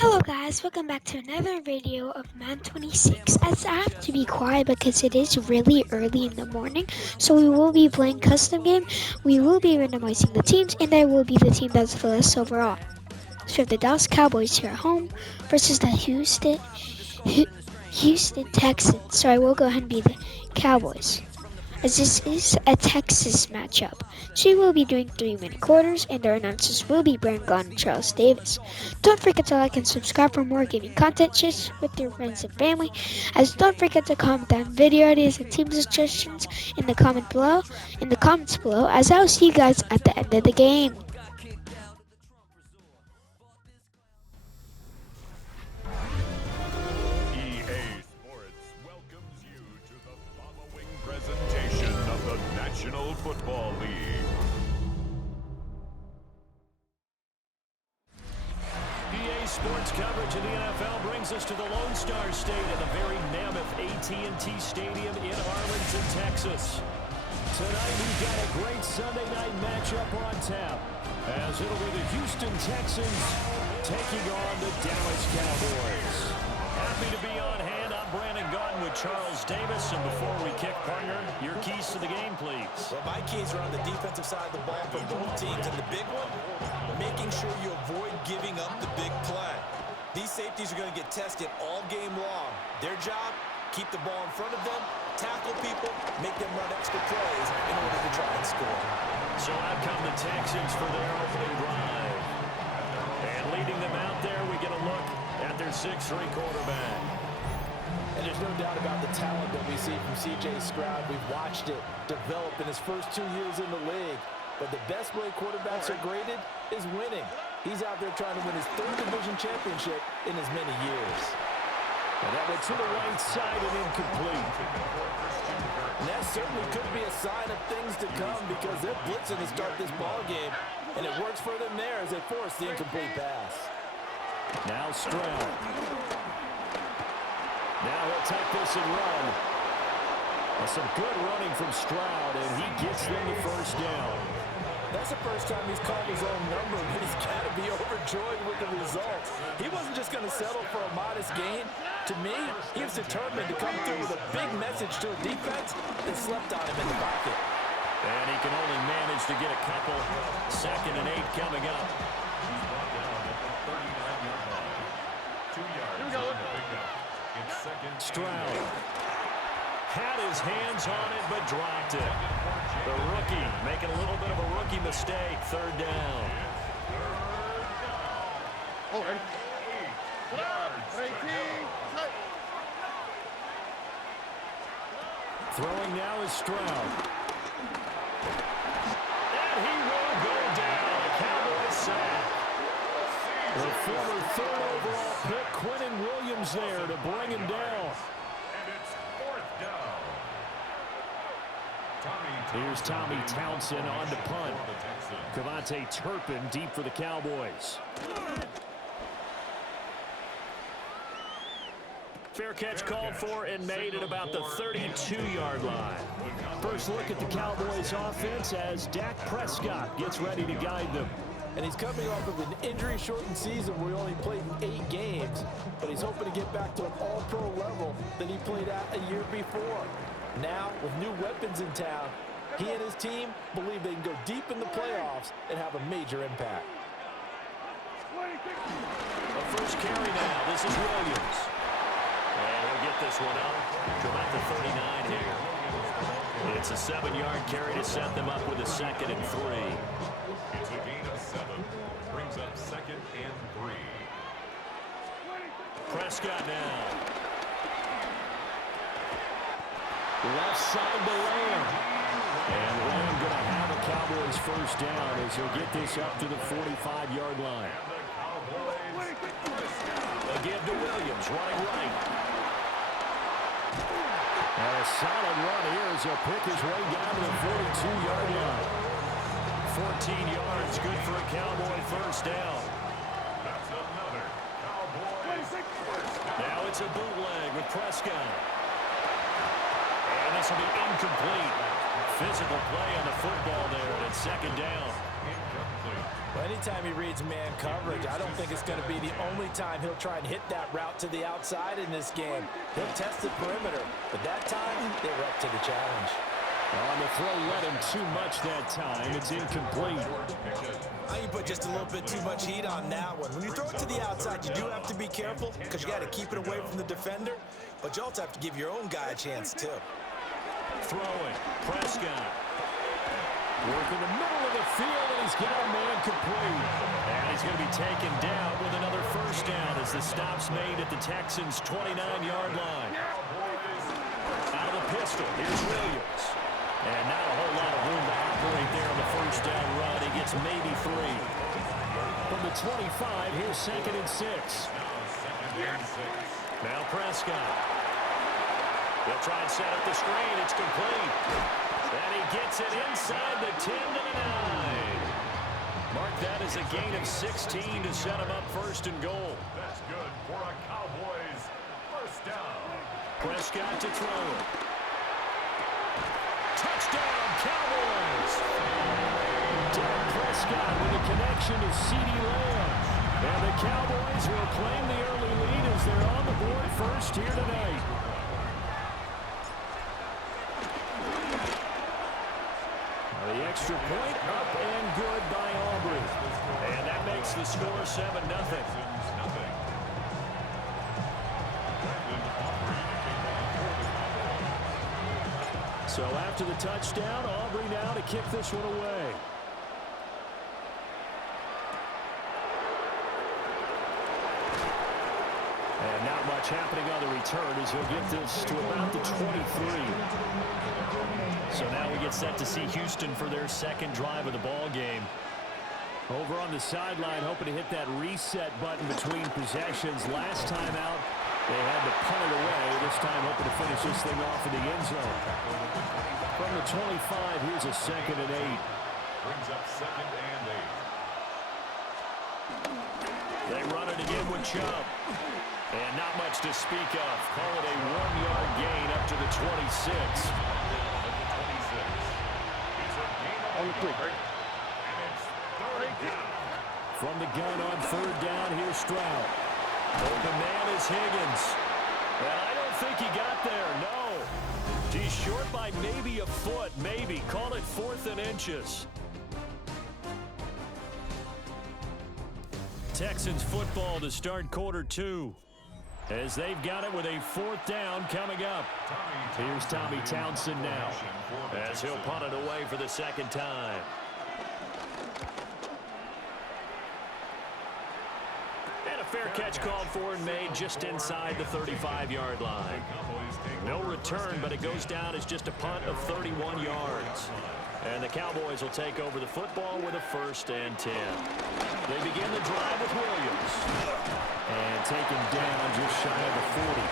Hello guys, welcome back to another video of Madden 26. As I have to be quiet because it is really early in the morning, so we will be playing custom game, we will be randomizing the teams, and I will be the team that's the list overall. So we have the Dallas Cowboys here at home versus the Houston Texans. So I will go ahead and be the Cowboys, as this is a Texas matchup. She will be doing 3-minute quarters, and our announcers will be Brandon Glenn and Charles Davis. Don't forget to like and subscribe for more gaming content. Share with your friends and family. As don't forget to comment down video ideas and team suggestions in the comments below. As I'll see you guys at the end of the game. EA Sports welcomes you to the following presentation of the National Football League. EA Sports coverage of the NFL brings us to the Lone Star State at the very mammoth AT&T Stadium in Arlington, Texas. Tonight we've got a great Sunday night matchup on tap, as it'll be the Houston Texans taking on the Dallas Cowboys. Happy to be on hand. I'm Brandon Glenn with Charles Davis. And before we kick, partner, your keys to the game, please. Well, my keys are on the defensive side of the ball for both teams. And the big one, making sure you avoid giving up the big play. These safeties are going to get tested all game long. Their job, keep the ball in front of them, tackle people, make them run extra plays in order to try and score. So out come the Texans for their opening drive. And leading them out there, we get a look at their 6'3" quarterback. And there's no doubt about the talent that we see from C.J. Stroud. We've watched it develop in his first 2 years in the league. But the best way quarterbacks are graded is winning. He's out there trying to win his third division championship in as many years. And that went to the right side and incomplete. And that certainly could be a sign of things to come because they're blitzing to start this ball game. And it works for them there as they force the incomplete pass. Now Stroud. Now he'll take this and run. And some good running from Stroud, and he gets them the first down. That's the first time he's called his own number, but he's got to be overjoyed with the result. He wasn't just going to settle for a modest gain. To me, he was determined to come through with a big message to a defense that slept on him in the pocket. And he can only manage to get a couple. 2nd and 8 coming up. Stroud had his hands on it, but dropped it. The rookie making a little bit of a rookie mistake. 3rd down. Throwing now is Stroud. And he will go down. A Cowboys sack. The former 3rd overall pick, Quentin Williams, there to bring him down. Here's Tommy Townsend on to punt. Cavante Turpin deep for the Cowboys. Fair catch called for and made at about the 32-yard line. First look at the Cowboys offense as Dak Prescott gets ready to guide them. And he's coming off of an injury-shortened season where he only played in 8 games, but he's hoping to get back to an all-pro level that he played at a year before. Now, with new weapons in town, he and his team believe they can go deep in the playoffs and have a major impact. The first carry now. This is Williams. And he'll get this one up to about the 39 here. It's a 7-yard carry to set them up with a 2nd and 3. It's a gain of 7. Brings up 2nd and 3. Prescott now. Left side to Lamb. And Lamb going to have a Cowboys first down as he'll get this up to the 45-yard line. Again to Williams, running right. And a solid run here as he'll pick his way down to the 42-yard line. 14 yards, good for a Cowboy first down. That's another Cowboys first down. Now it's a bootleg with Prescott. And this will be incomplete. Physical play on the football there, and it's 2nd down. Well, anytime he reads man coverage, I don't think it's going to be the only time he'll try and hit that route to the outside in this game. He'll test the perimeter, but that time, they were up to the challenge. On the throw, let him too much that time. It's incomplete. I think you put just a little bit too much heat on that one. When you throw it to the outside, you do have to be careful because you got to keep it away from the defender, but you also have to give your own guy a chance, too. Throwing, Prescott. Work in the middle of the field, and he's got a man complete. And he's going to be taken down with another first down as the stop's made at the Texans' 29-yard line. Out of the pistol, here's Williams. And not a whole lot of room to operate there on the first down run. He gets maybe 3. From the 25, here's 2nd and 6. Now Prescott. They'll try and set up the screen. It's complete. And he gets it inside the 10 to the 9. Mark that as a gain of 16 to set him up first and goal. That's good for a Cowboys first down. Prescott to throw it. Touchdown, Cowboys! Dak Prescott with a connection to CeeDee Lamb. And the Cowboys will claim the early lead as they're on the board first here tonight. The extra point up and good by Aubrey. And that makes the score 7-0. So after the touchdown, Aubrey now to kick this one away. And not much happening on the return as he'll get this to about the 23. So now we get set to see Houston for their second drive of the ball game. Over on the sideline, hoping to hit that reset button between possessions. Last time out, they had to punt it away. This time hoping to finish this thing off in the end zone. From the 25, here's a 2nd and 8. Brings up 2nd and 8. They run it again with Chubb. And not much to speak of. Call it a 1-yard gain up to the 26. From the gun on 3rd down, here's Stroud. Open man is Higgins. And I don't think he got there, no. He's short by maybe a foot, maybe. Call it 4th and inches. Texans football to start quarter 2. As they've got it with a 4th down coming up. Here's Tommy Townsend now as he'll punt it away for the 2nd time. And a fair catch called for and made just inside the 35-yard line. No return, but it goes down as just a punt of 31 yards. And the Cowboys will take over the football with a 1st and 10. They begin the drive with Williams. And taken down just shy of the 40.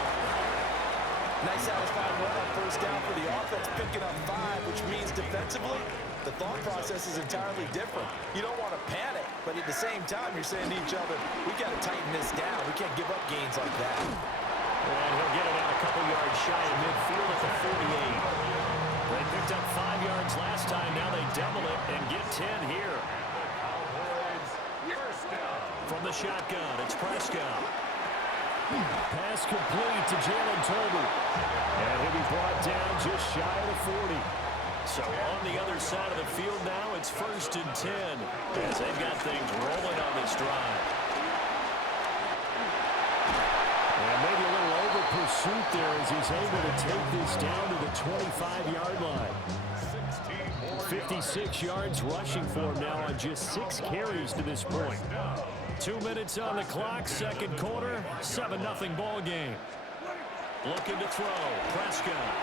Nice satisfying run on first down for the offense, picking up 5, which means defensively, the thought process is entirely different. You don't want to panic, but at the same time, you're saying to each other, we got to tighten this down. We can't give up gains like that. And he'll get it out a couple yards shy of midfield at the 48. They picked up 5 yards last time. Now they double it and get 10 here. From the shotgun, it's Prescott. Pass complete to Jalen Tolbert. And he'll be brought down just shy of the 40. So on the other side of the field now, it's 1st and 10. As they've got things rolling on this drive. And maybe a little over pursuit there as he's able to take this down to the 25-yard line. 56 yards rushing for him now on just 6 carries to this point. 2 minutes on the clock, 2nd quarter, 7-0 ball game. Looking to throw, Prescott.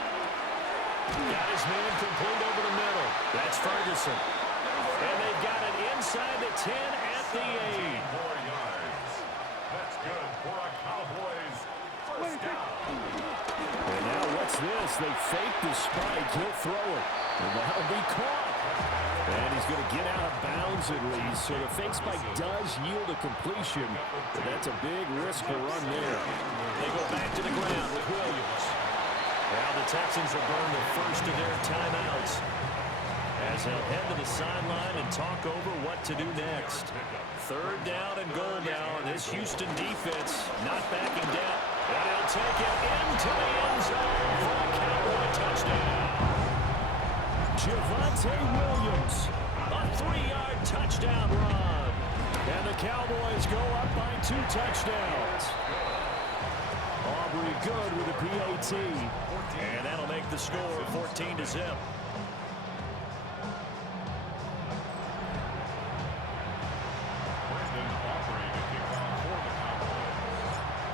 Got his man complete over the middle. That's Ferguson. And they've got it inside the 10 at the 8. 4 yards. That's good for a Cowboys first down. And now what's this? They fake the spike. He'll throw it. And that'll be caught. And he's going to get out of bounds at least. So the fake spike does yield a completion. But that's a big risk to run there. They go back to the ground with Williams. Now the Texans have burned the first of their timeouts. as they'll head to the sideline and talk over what to do next. Third down and goal now, and this Houston defense not backing down. And he'll take it into the end zone for a Cowboy touchdown. Javonte Williams, a 3-yard touchdown run. And the Cowboys go up by 2 touchdowns. Aubrey good with a PAT. And that'll make the score 14-0.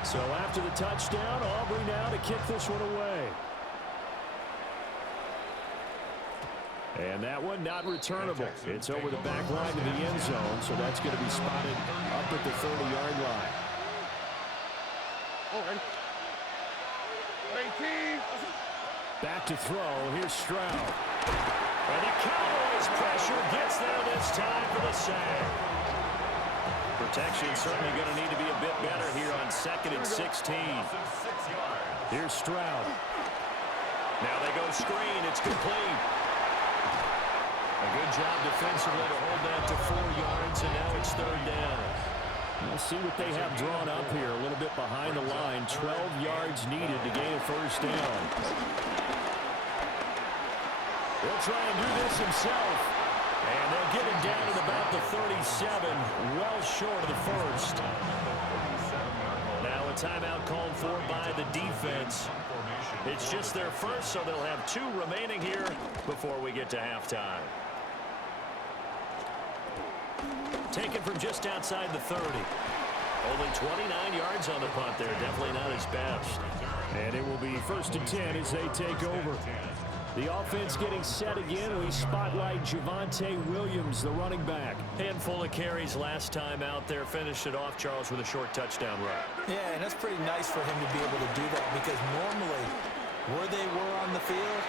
So after the touchdown, Aubrey now to kick this one away. And that one not returnable. It's over the back line to the end zone, so that's going to be spotted up at the 30-yard line. Back to throw. Here's Stroud. And the Cowboys pressure gets there this time for the sack. Protection certainly going to need to be a bit better here on 2nd and 16. Here's Stroud. Now they go screen. It's complete. A good job defensively to hold that to 4 yards, and now it's 3rd down. We'll see what they have drawn up here. A little bit behind the line. 12 yards needed to gain a 1st down. He'll try and do this himself. And they'll get him down at about the 37, well short of the 1st. Now a timeout called for by the defense. It's just their 1st, so they'll have 2 remaining here before we get to halftime. Taken from just outside the 30. Only 29 yards on the punt there. Definitely not his best. And it will be 1st and 10 as they take over. The offense getting set again. We spotlight Javonte Williams, the running back. Handful of carries last time out there. Finished it off, Charles, with a short touchdown run. Yeah, and that's pretty nice for him to be able to do that because normally where they were on the field,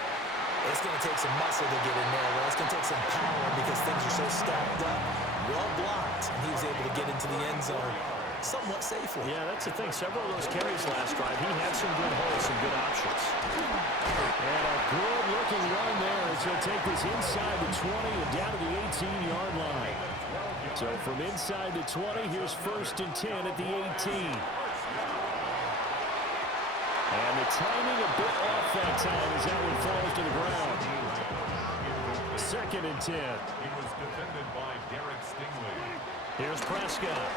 it's going to take some muscle to get in there. Well, it's going to take some power because things are so stacked up, well blocked, and he was able to get into the end zone somewhat safely. Yeah, that's the thing. Several of those carries last drive, he had some good holes, some good options. And a good-looking run there as he'll take this inside the 20 and down to the 18-yard line. So from inside the 20, here's 1st and 10 at the 18. And the timing a bit off that time as that one falls to the ground. 2nd and 10. He was defended by Derek Stingley. Here's Prescott.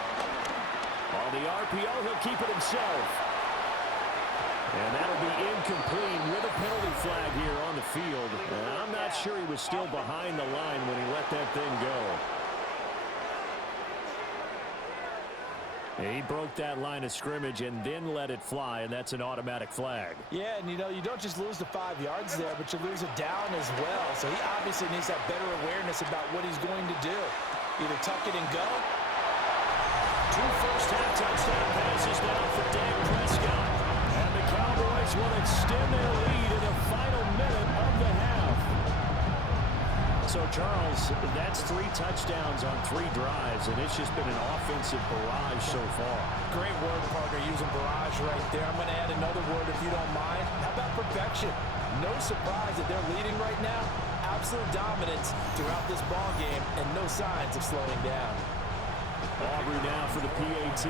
On the RPO, he'll keep it himself. And that'll be incomplete with a penalty flag here on the field. And I'm not sure he was still behind the line when he let that thing go. He broke that line of scrimmage and then let it fly, and that's an automatic flag. Yeah, and you know, you don't just lose the 5 yards there, but you lose it down as well. So he obviously needs that better awareness about what he's going to do. Either tuck it and go. 2 first-half touchdown passes now for Dak Prescott. And the Cowboys will extend their lead in the final minute of the half. So, Charles, that's 3 touchdowns on 3 drives, and it's just been an offensive barrage so far. Great word, partner, using barrage right there. I'm going to add another word if you don't mind. How about perfection? No surprise that they're leading right now. Absolute dominance throughout this ball game and no signs of slowing down. Aubrey now for the PAT.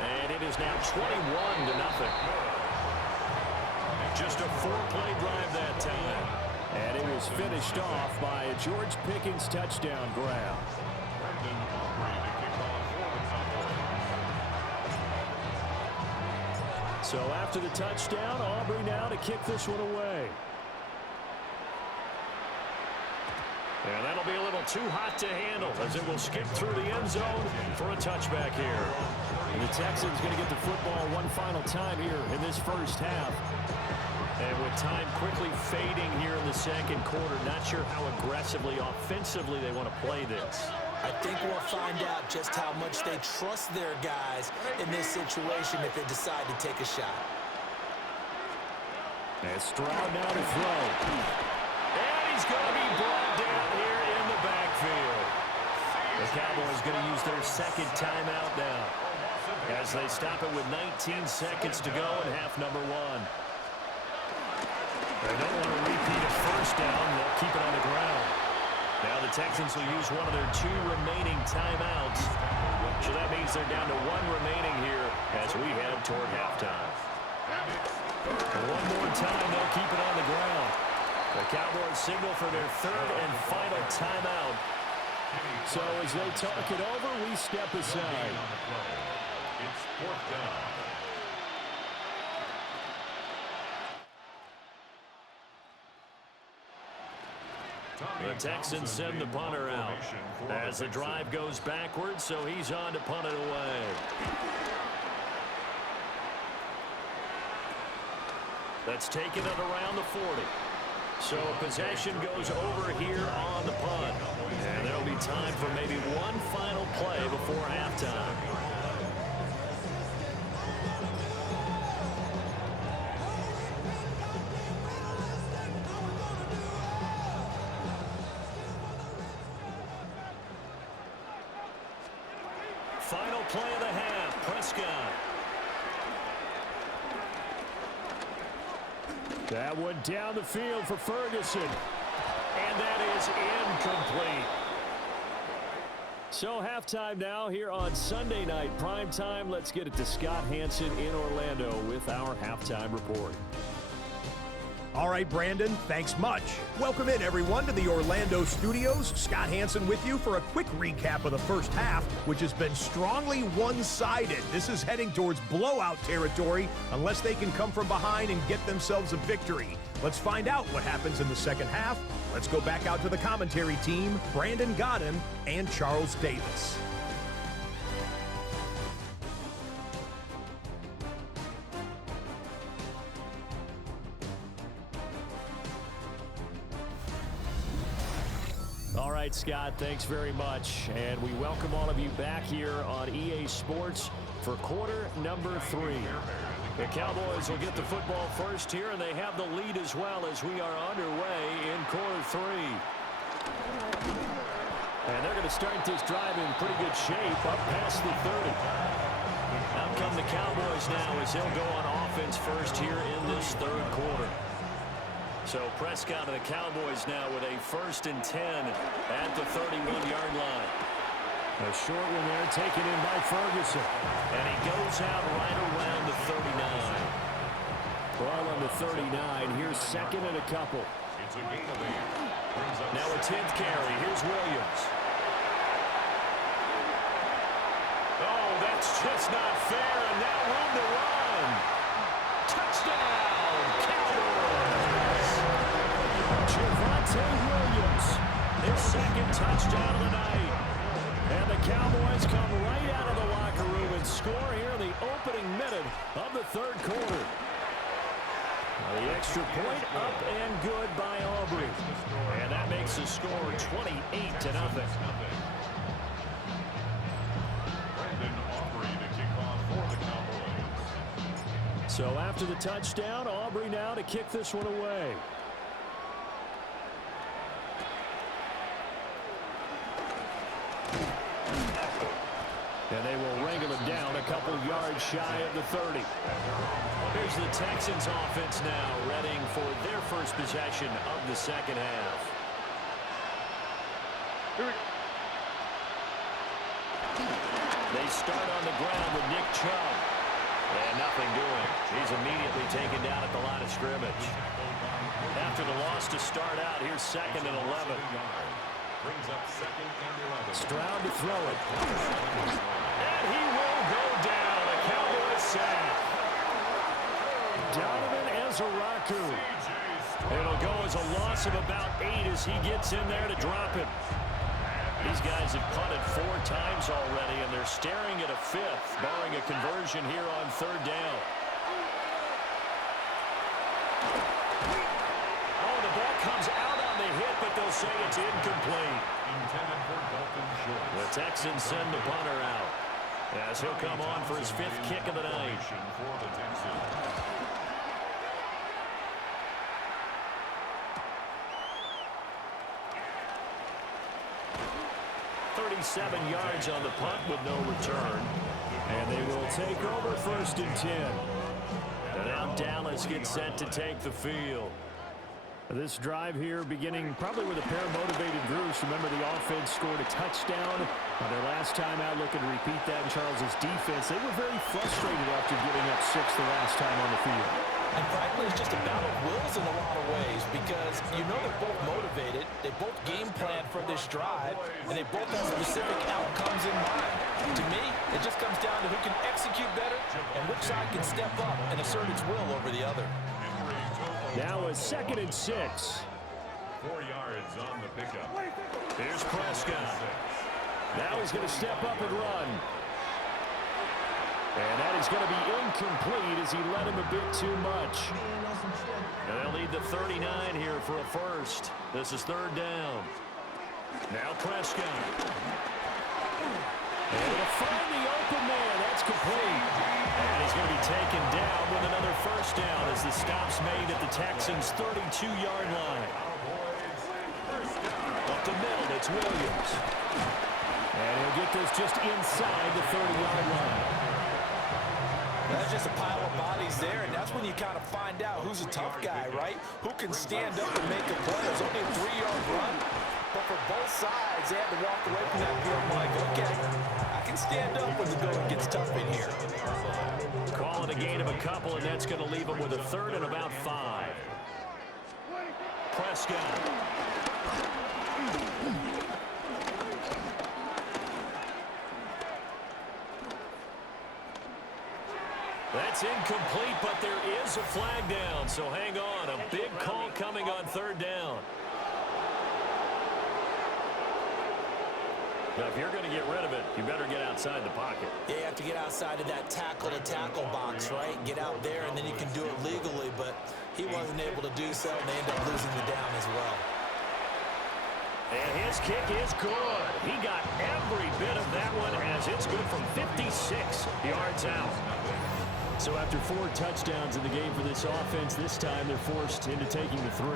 And it is now 21-0. Just a 4-play drive that time. And it was finished off by a George Pickens touchdown grab. So after the touchdown, Aubrey now to kick this one away. And that'll be a little too hot to handle as it will skip through the end zone for a touchback here. And the Texans going to get the football one final time here in this first half. And with time quickly fading here in the second quarter, not sure how aggressively, offensively they want to play this. I think we'll find out just how much they trust their guys in this situation if they decide to take a shot. And Stroud now to throw. And he's going to be brought down here in the backfield. The Cowboys going to use their second timeout now as they stop it with 19 seconds to go in half number 1. They don't want to repeat a first down. They'll keep it on the ground. Now the Texans will use one of their 2 remaining timeouts. So that means they're down to 1 remaining here as we head toward halftime. One more time, they'll keep it on the ground. The Cowboys signal for their 3rd and final timeout. So as they talk it over, we step aside. It's 4th down. The Texans send the punter out as the drive goes backwards, so he's on to punt it away. That's taken it around the 40. So possession goes over here on the punt. And there'll be time for maybe one final play before halftime. Final play of the half, Prescott. That one down the field for Ferguson. And that is incomplete. So halftime now here on Sunday night prime time. Let's get it to Scott Hanson in Orlando with our halftime report. All right, Brandon, thanks much. Welcome in, everyone, to the Orlando studios. Scott Hanson with you for a quick recap of the first half, which has been strongly one-sided. This is heading towards blowout territory unless they can come from behind and get themselves a victory. Let's find out what happens in the second half. Let's go back out to the commentary team, Brandon Godden and Charles Davis. All right, Scott, thanks very much. And we welcome all of you back here on EA Sports for quarter number 3. The Cowboys will get the football first here, and they have the lead as well as we are underway in quarter 3. And they're going to start this drive in pretty good shape up past the 30. Out come the Cowboys now as they'll go on offense first here in this 3rd quarter. So Prescott of the Cowboys now with a 1st and 10 at the 31-yard line. A short one there taken in by Ferguson. And he goes out right around the 39. Ball on the 39. Here's 2nd and a couple. It's a gain of 8. Now a 10th carry. Here's Williams. Oh, that's just not fair. And now room to run. Touchdown, Cowboys. Javonte Williams, their 2nd touchdown of the night. And the Cowboys come right out of the locker room and score here in the opening minute of the 3rd quarter. The extra point up and good by Aubrey. And that makes the score 28-0. Brandon Aubrey to kick off for the Cowboys. So after the touchdown, Aubrey now to kick this one away. And they will wrangle it down a couple yards shy of the 30. Here's the Texans offense now, readying for their first possession of the second half. They start on the ground with Nick Chubb. And nothing doing. He's immediately taken down at the line of scrimmage. After the loss to start out, here's 2nd and 11. Brings up 2nd and 11. Stroud to throw it. And he will go down. A Cowboys sack. Donovan Ezeraku. It'll go as a loss of about 8 as he gets in there to drop it. These guys have punted 4 times already, and they're staring at a 5th, barring a conversion here on 3rd down. Oh, the ball comes out on the hit, but they'll say it's incomplete. Intended for Dalton Schultz. The Texans send the punter out as he'll come on for his 5th kick of the night. For the Texans. 37 yards on the punt with no return. And they will take over 1st and 10. And now Dallas gets set to take the field. This drive here beginning probably with a pair of motivated Bruce. Remember, the offense scored a touchdown on their last time out. Looking to repeat that in Charles's defense. They were very frustrated after giving up 6 the last time on the field. And frankly, it's just a battle of wills in a lot of ways because you know they're both motivated. They both game plan for this drive, and they both have specific outcomes in mind. To me, it just comes down to who can execute better and which side can step up and assert its will over the other. Now a 2nd and 6. 4 yards on the pickup. Here's Prescott. Now he's going to step up and run. And that is going to be incomplete as he led him a bit too much. And they'll need the 39 here for a first. This is 3rd down. Now Prescott. And to find the open man, that's complete. And he's going to be taken down with another first down as the stop's made at the Texans' 32-yard line. Up the middle, it's Williams. And he'll get this just inside the 30-yard line. That's just a pile of bodies there, and that's when you kind of find out who's a tough guy, right? Who can stand up and make a play. It's only a 3-yard run, but for both sides, they had to walk away from that field like, okay, I can stand up when the going gets tough in here. Call it a gain of a couple, and that's going to leave him with a 3rd and about 5. Prescott. That's incomplete, but there is a flag down, so hang on. A big call coming on 3rd down. Now, if you're going to get rid of it, you better get outside the pocket. Yeah, you have to get outside of that tackle-to-tackle box, right? Get out there, and then you can do it legally, but he wasn't able to do so, and they end up losing the down as well. And his kick is good. He got every bit of that one as it's good from 56 yards out. So after 4 touchdowns in the game for this offense, this time they're forced into taking the 3.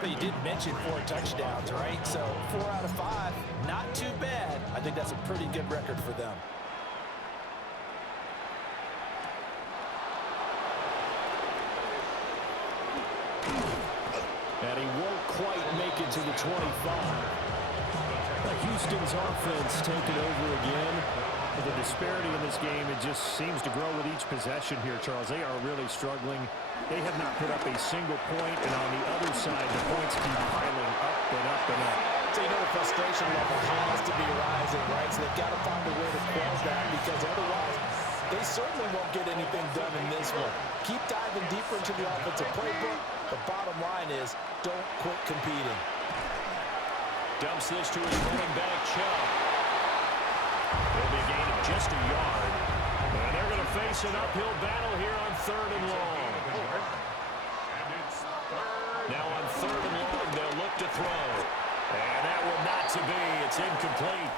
But you did mention 4 touchdowns, right? So 4 out of 5, not too bad. I think that's a pretty good record for them. And he won't quite make it to the 25. Houston's offense taking over again. The disparity in this game, it just seems to grow with each possession here, Charles. They are really struggling. They have not put up a single point, and on the other side, the points keep piling up and up and up. So you know the frustration level has to be rising, right? So they've got to find a way to quell that because otherwise they certainly won't get anything done in this one. Keep diving deeper into the offensive playbook. The bottom line is don't quit competing. Dumps this to his running back, Chubb. It'll be a gain of just a yard. And they're going to face an uphill battle here on 3rd and long. Now on 3rd and long, they'll look to throw. And that one not to be. It's incomplete.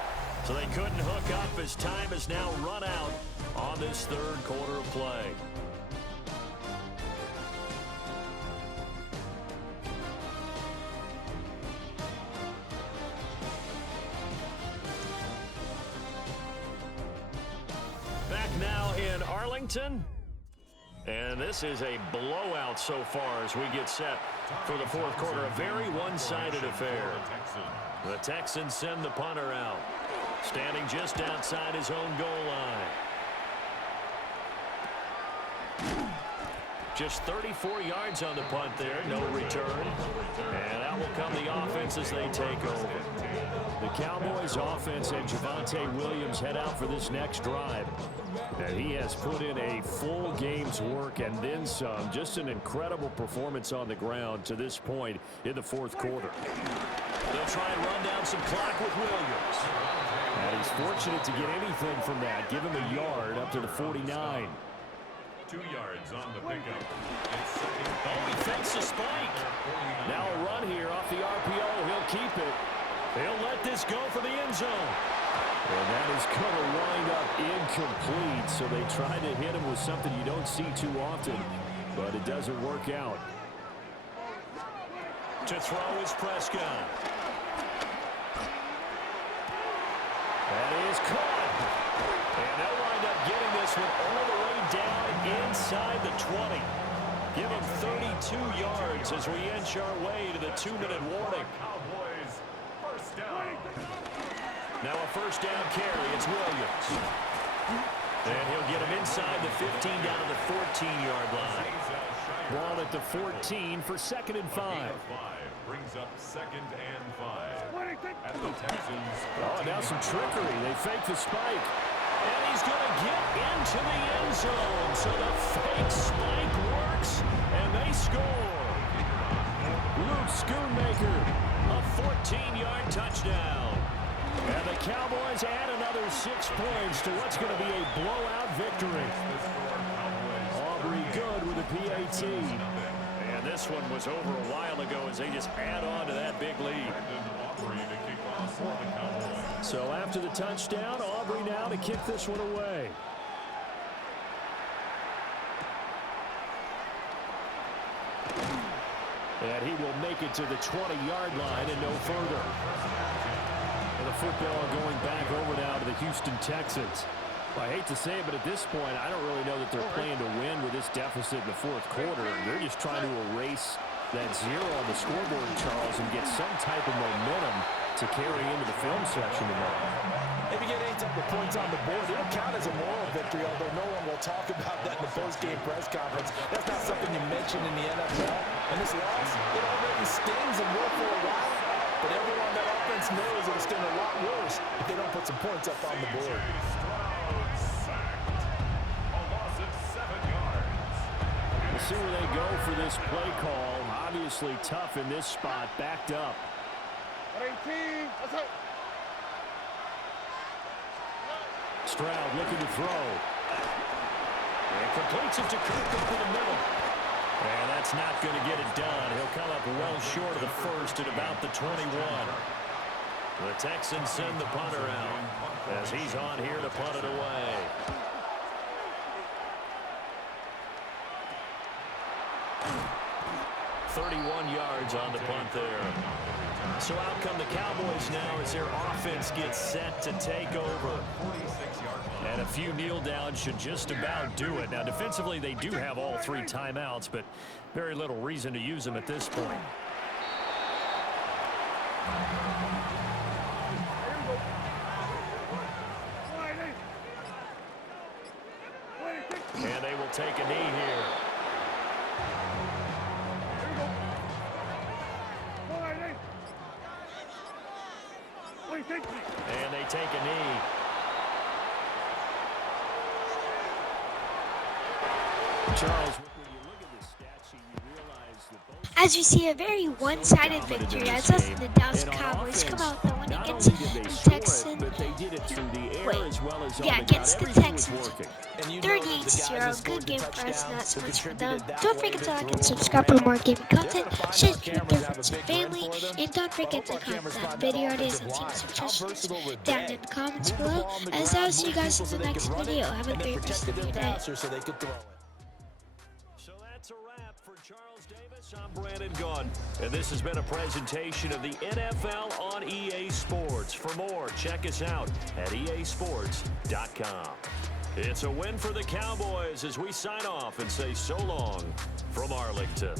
So they couldn't hook up as time has now run out on this 3rd quarter of play. Back now in Arlington. And this is a blowout so far as we get set for the 4th quarter. A very one-sided affair. The Texans send the punter out, standing just outside his own goal line. Just 34 yards on the punt there, no return. And out will come the offense as they take over. The Cowboys offense and Javonte Williams head out for this next drive. And he has put in a full game's work and then some. Just an incredible performance on the ground to this point in the 4th quarter. They'll try and run down some clock with Williams. And he's fortunate to get anything from that. Give him a yard up to the 49. 2 yards on the pickup. Oh, he fakes a spike. Now a run here off the RPO. He'll keep it. He'll let this go for the end zone. And that is going to wind up incomplete. So they try to hit him with something you don't see too often, but it doesn't work out. To throw is Prescott. That is caught. And they'll wind up getting this one all the way down inside the 20. Give him 32 yards as we inch our way to the 2-minute warning. Cowboys, first down. Now a first down carry. It's Williams. And he'll get him inside the 15 down to the 14-yard line. Ball at the 14 for 2nd and 5. Brings up 2nd and 5. At the Texans. Oh, now some trickery. They fake the spike. And he's going to get into the end zone. So the fake spike works, and they score. Luke Schoonmaker, a 14-yard touchdown. And the Cowboys add another 6 points to what's going to be a blowout victory. Aubrey good with a PAT. And this one was over a while ago as they just add on to that big lead. So after the touchdown, Aubrey now to kick this one away. And he will make it to the 20-yard line and no further. And the football going back over now to the Houston Texans. Well, I hate to say it, but at this point, I don't really know that they're playing to win with this deficit in the 4th quarter. They're just trying to erase that 0 on the scoreboard, Charles, and get some type of momentum to carry into the film section tomorrow. If you get any type of points on the board, it'll count as a moral victory, although no one will talk about that in the post-game press conference. That's not something you mention in the NFL. And this loss, it already stings and will for a while. But everyone on that offense knows it'll sting a lot worse if they don't put some points up on the board. We'll see where they go for this play call. Obviously tough in this spot, backed up. Stroud looking to throw. And completes it to Kirk up in the middle. And that's not going to get it done. He'll come up well short of the first at about the 21. The Texans send the punter out as he's on here to punt it away. .31 yards on the punt there. So out come the Cowboys now as their offense gets set to take over. And a few kneel downs should just about do it. Now defensively they do have all 3 timeouts, but very little reason to use them at this point. And they will take a knee here. And they take a knee. Charles, when you look at the stat sheet, you realize that both As you see, a very one-sided victory as us the Dallas Cowboys come out the win against the Texans. Against the Texans. 38-0. Good game for us, not so much for them. Don't forget to like and subscribe for more gaming content. Share with your friends and family. And don't forget to comment that video ideas and team suggestions down in the comments below. As I will see you guys in the next video. Have a great rest of your day. So that's a wrap for Charles Davis. I'm Brandon Gunn, and this has been a presentation of the NFL on EA Sports. For more, check us out at easports.com. It's a win for the Cowboys as we sign off and say so long from Arlington.